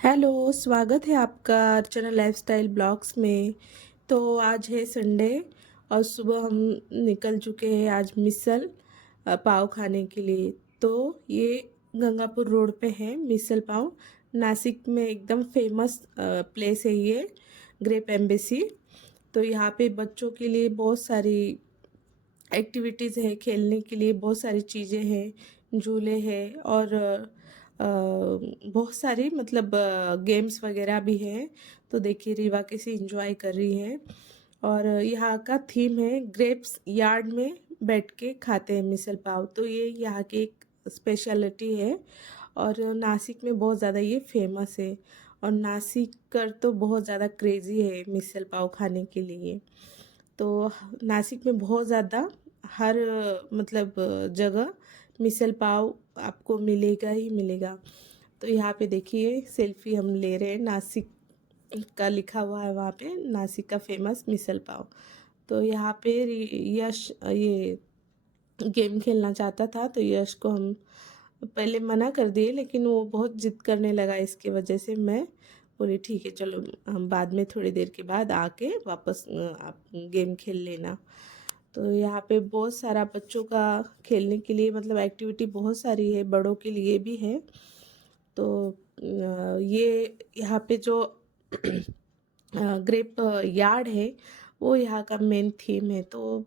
Hello, स्वागत है आपका अर्चना लाइफस्टाइल ब्लॉग्स में। तो आज है संडे और सुबह हम निकल चुके हैं आज मिसल पाव खाने के लिए। तो ये गंगापुर रोड पे है मिसल पाव। नासिक में एकदम फेमस प्लेस है ये, ग्रेप एम्बेसी। तो यहाँ पे बच्चों के लिए बहुत सारी एक्टिविटीज़ है, खेलने के लिए बहुत सारी चीज़ें हैं, झूले हैं और बहुत सारी मतलब गेम्स वगैरह भी हैं। तो देखिए रीवा कैसे एंजॉय कर रही है। और यहाँ का थीम है ग्रेप्स यार्ड में बैठ के खाते हैं मिसल पाव। तो ये यहाँ की एक स्पेशलिटी है और नासिक में बहुत ज़्यादा ये फेमस है। और नासिक कर तो बहुत ज़्यादा क्रेज़ी है मिसल पाव खाने के लिए। तो नासिक में बहुत ज़्यादा हर मतलब जगह मिसल पाव आपको मिलेगा ही मिलेगा। तो यहाँ पे देखिए सेल्फी हम ले रहे हैं, नासिक का लिखा हुआ है वहाँ पे, नासिक का फेमस मिसल पाव। तो यहाँ पे यश ये गेम खेलना चाहता था, तो यश को हम पहले मना कर दिए, लेकिन वो बहुत जिद करने लगा। इसके वजह से मैं बोली ठीक है चलो, हम बाद में थोड़ी देर के बाद आके वापस आप गेम खेल लेना। तो यहाँ पे बहुत सारा बच्चों का खेलने के लिए मतलब एक्टिविटी बहुत सारी है, बड़ों के लिए भी है। तो ये यहाँ पे जो ग्रेप यार्ड है वो यहाँ का मेन थीम है। तो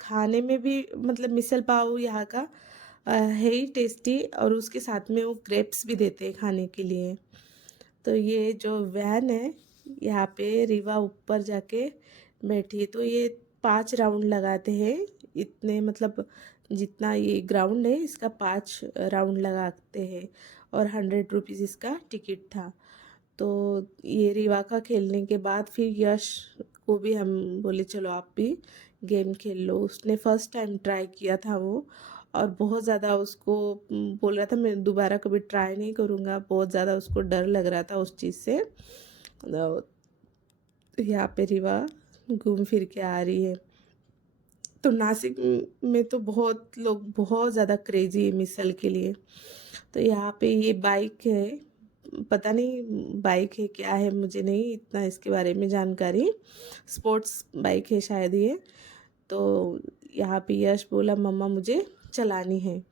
खाने में भी मतलब मिसल पाव यहाँ का है ही टेस्टी, और उसके साथ में वो ग्रेप्स भी देते हैं खाने के लिए। तो ये जो वैन है यहाँ पे रीवा ऊपर जाके बैठी है। तो ये 5 राउंड लगाते हैं, इतने मतलब जितना ये ग्राउंड है इसका 5 राउंड लगाते हैं। और 100 रुपीज़ इसका टिकट था। तो ये रीवा का खेलने के बाद फिर यश को भी हम बोले चलो आप भी गेम खेल लो। उसने फर्स्ट टाइम ट्राई किया था वो, और बहुत ज़्यादा उसको बोल रहा था मैं दोबारा कभी ट्राई नहीं करूँगा, बहुत ज़्यादा उसको डर लग रहा था उस चीज़ से। यहाँ पे रीवा घूम फिर के आ रही है। तो नासिक में तो बहुत लोग बहुत ज़्यादा क्रेजी है मिसल के लिए। तो यहाँ पे ये बाइक है, पता नहीं बाइक है क्या है, मुझे नहीं इतना इसके बारे में जानकारी। स्पोर्ट्स बाइक है शायद ये। तो यहाँ पे यश बोला मम्मा मुझे चलानी है।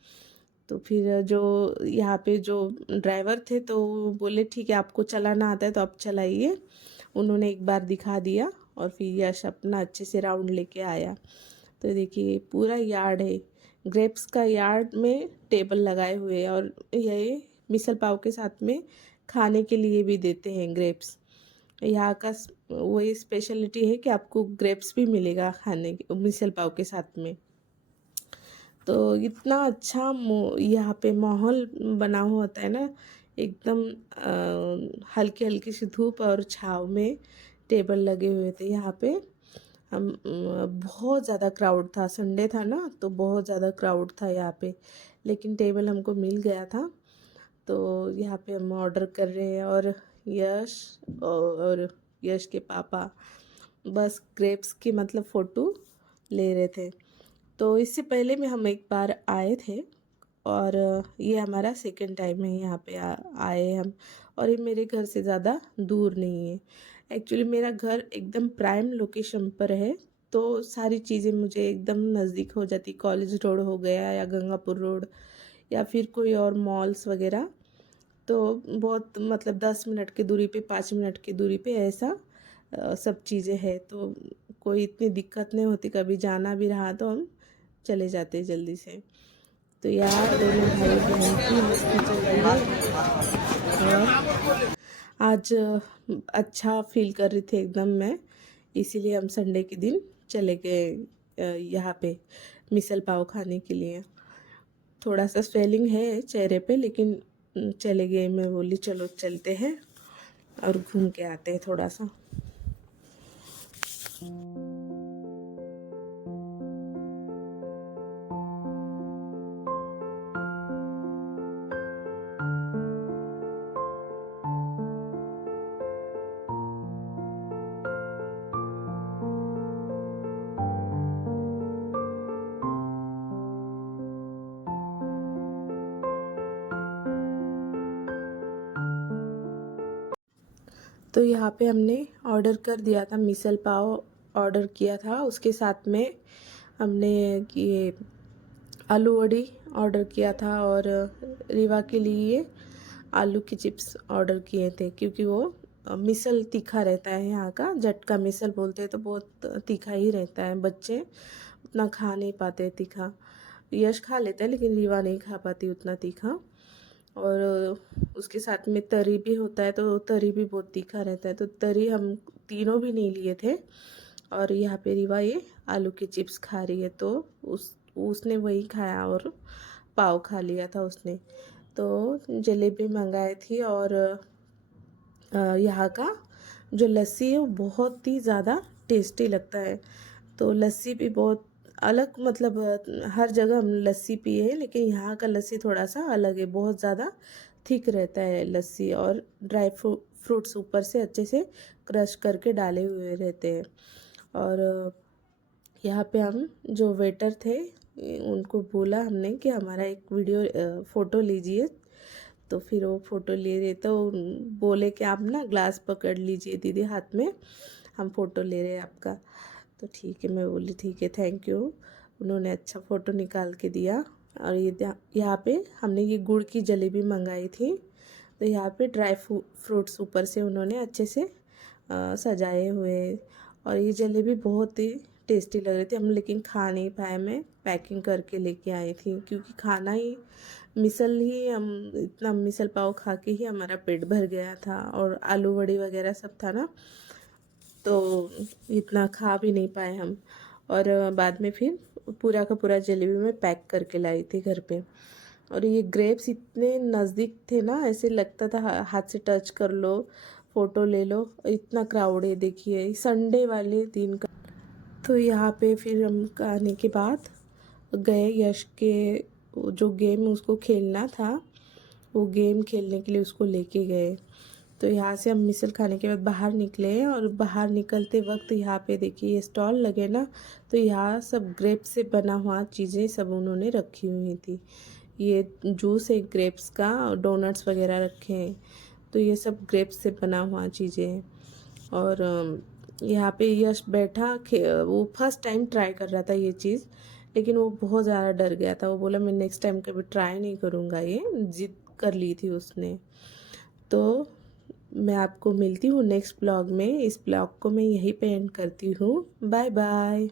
तो फिर जो यहाँ पे जो ड्राइवर थे तो वो बोले ठीक है आपको चलाना आता है तो आप चलाइए। उन्होंने एक बार दिखा दिया और फिर यश अपना अच्छे से राउंड लेके आया। तो देखिए पूरा यार्ड है, ग्रेप्स का यार्ड में टेबल लगाए हुए हैं। और ये मिसल पाव के साथ में खाने के लिए भी देते हैं ग्रेप्स। यहाँ का वही स्पेशलिटी है कि आपको ग्रेप्स भी मिलेगा खाने के मिसल पाव के साथ में। तो इतना अच्छा यहाँ पे माहौल बना हुआ होता है ना, एकदम हल्की हल्की सी धूप और छाँव में टेबल लगे हुए थे यहाँ पे। हम बहुत ज़्यादा क्राउड था, संडे था ना तो बहुत ज़्यादा क्राउड था यहाँ पे, लेकिन टेबल हमको मिल गया था। तो यहाँ पे हम ऑर्डर कर रहे हैं और यश और यश के पापा बस ग्रेप्स की मतलब फ़ोटो ले रहे थे। तो इससे पहले में हम एक बार आए थे और ये हमारा सेकंड टाइम है यहाँ पे आए हम। और ये मेरे घर से ज़्यादा दूर नहीं है। एक्चुअली मेरा घर एकदम प्राइम लोकेशन पर है, तो सारी चीज़ें मुझे एकदम नज़दीक हो जाती। कॉलेज रोड हो गया या गंगापुर रोड या फिर कोई और मॉल्स वगैरह, तो बहुत मतलब 10 मिनट की दूरी पे 5 मिनट की दूरी पे ऐसा सब चीज़ें हैं। तो कोई इतनी दिक्कत नहीं होती, कभी जाना भी रहा तो हम चले जाते जल्दी से। तो यार दोनों भाई बहन की मस्ती चल रही है। और आज अच्छा फील कर रही थी एकदम मैं, इसीलिए हम संडे के दिन चले गए यहाँ पे मिसल पाव खाने के लिए। थोड़ा सा स्वेलिंग है चेहरे पे, लेकिन चले गए। मैं बोली चलो चलते हैं और घूम के आते हैं थोड़ा सा। तो यहाँ पे हमने ऑर्डर कर दिया था, मिसल पाव ऑर्डर किया था, उसके साथ में हमने ये आलू वड़ी ऑर्डर किया था और रीवा के लिए आलू की चिप्स ऑर्डर किए थे, क्योंकि वो मिसल तीखा रहता है यहाँ का, झटका मिसल बोलते हैं, तो बहुत तीखा ही रहता है। बच्चे उतना खा नहीं पाते तीखा, यश खा लेता है लेकिन रीवा नहीं खा पाती उतना तीखा। और उसके साथ में तरी भी होता है, तो तरी भी बहुत तीखा रहता है, तो तरी हम तीनों भी नहीं लिए थे। और यहाँ पे रीवा ये आलू की चिप्स खा रही है, तो उसने वही खाया और पाव खा लिया था उसने। तो जलेबी मंगाई थी और यहाँ का जो लस्सी है वो बहुत ही ज़्यादा टेस्टी लगता है। तो लस्सी भी बहुत अलग, मतलब हर जगह हम लस्सी पिए हैं, लेकिन यहाँ का लस्सी थोड़ा सा अलग है, बहुत ज़्यादा थिक रहता है लस्सी, और ड्राई फ्रूट्स ऊपर से अच्छे से क्रश करके डाले हुए रहते हैं। और यहाँ पे हम जो वेटर थे उनको बोला हमने कि हमारा एक वीडियो फ़ोटो लीजिए, तो फिर वो फ़ोटो ले रहे, तो बोले कि आप ना ग्लास पकड़ लीजिए दीदी हाथ में, हम फ़ोटो ले रहे हैं आपका। तो ठीक है, मैं बोली ठीक है, थैंक यू। उन्होंने अच्छा फ़ोटो निकाल के दिया। और ये यहाँ पे हमने ये गुड़ की जलेबी मंगाई थी, तो यहाँ पे ड्राई फ्रूट्स ऊपर से उन्होंने अच्छे से सजाए हुए। और ये जलेबी बहुत ही टेस्टी लग रही थी हम, लेकिन खा नहीं पाए, मैं पैकिंग करके लेके आई थी, क्योंकि खाना ही मिसल ही हम इतना मिसल पाव खा के ही हमारा पेट भर गया था, और आलू वड़ी वगैरह सब था ना, तो इतना खा भी नहीं पाए हम। और बाद में फिर पूरा का पूरा जलेबी में पैक करके लाई थी घर पे। और ये ग्रेप्स इतने नज़दीक थे ना, ऐसे लगता था हाथ से टच कर लो, फ़ोटो ले लो, इतना क्राउड है देखिए, संडे वाले दिन का। तो यहाँ पे फिर हम आने के बाद गए, यश के जो गेम उसको खेलना था, वो गेम खेलने के लिए उसको लेके गए। तो यहाँ से हम मिसल खाने के बाद बाहर निकले, और बाहर निकलते वक्त यहाँ पे देखिए ये स्टॉल लगे ना, तो यहाँ सब ग्रेप्स से बना हुआ चीज़ें सब उन्होंने रखी हुई थी। ये जूस है ग्रेप्स का, डोनट्स वगैरह रखे हैं, तो ये सब ग्रेप्स से बना हुआ चीज़ें हैं। और यहाँ पे यश बैठा वो फर्स्ट टाइम ट्राई कर रहा था ये चीज़, लेकिन वो बहुत ज़्यादा डर गया था, वो बोला मैं नेक्स्ट टाइम कभी ट्राई नहीं करूँगा, ये जिद कर ली थी उसने। तो मैं आपको मिलती हूँ नेक्स्ट ब्लॉग में, इस ब्लॉग को मैं यहीं पे एंड करती हूँ, बाय बाय।